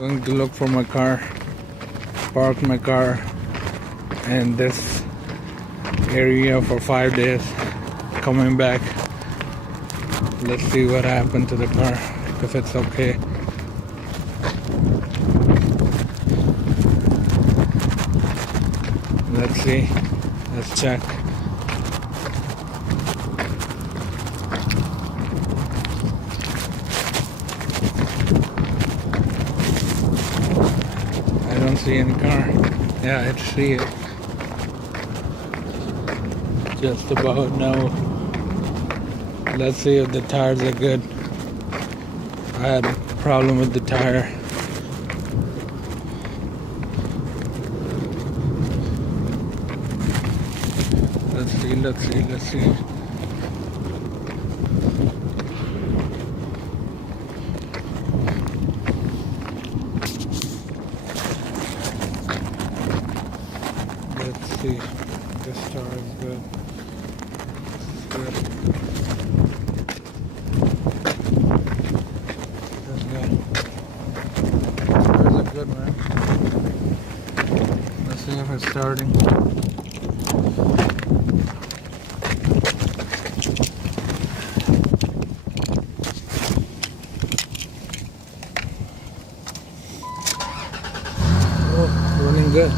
Going to look for my car, park my car in this area for 5 days. Coming back, let's see what happened to the car, if it's okay. Let's see, let's check. I don't see any car. Yeah, I see it. Just about now. Let's see if the tires are good. I had a problem with the tire. Let's see. Let's see. This tire is good. Good. That's good. Tires are good, man. Let's see if it's starting. Oh, running good.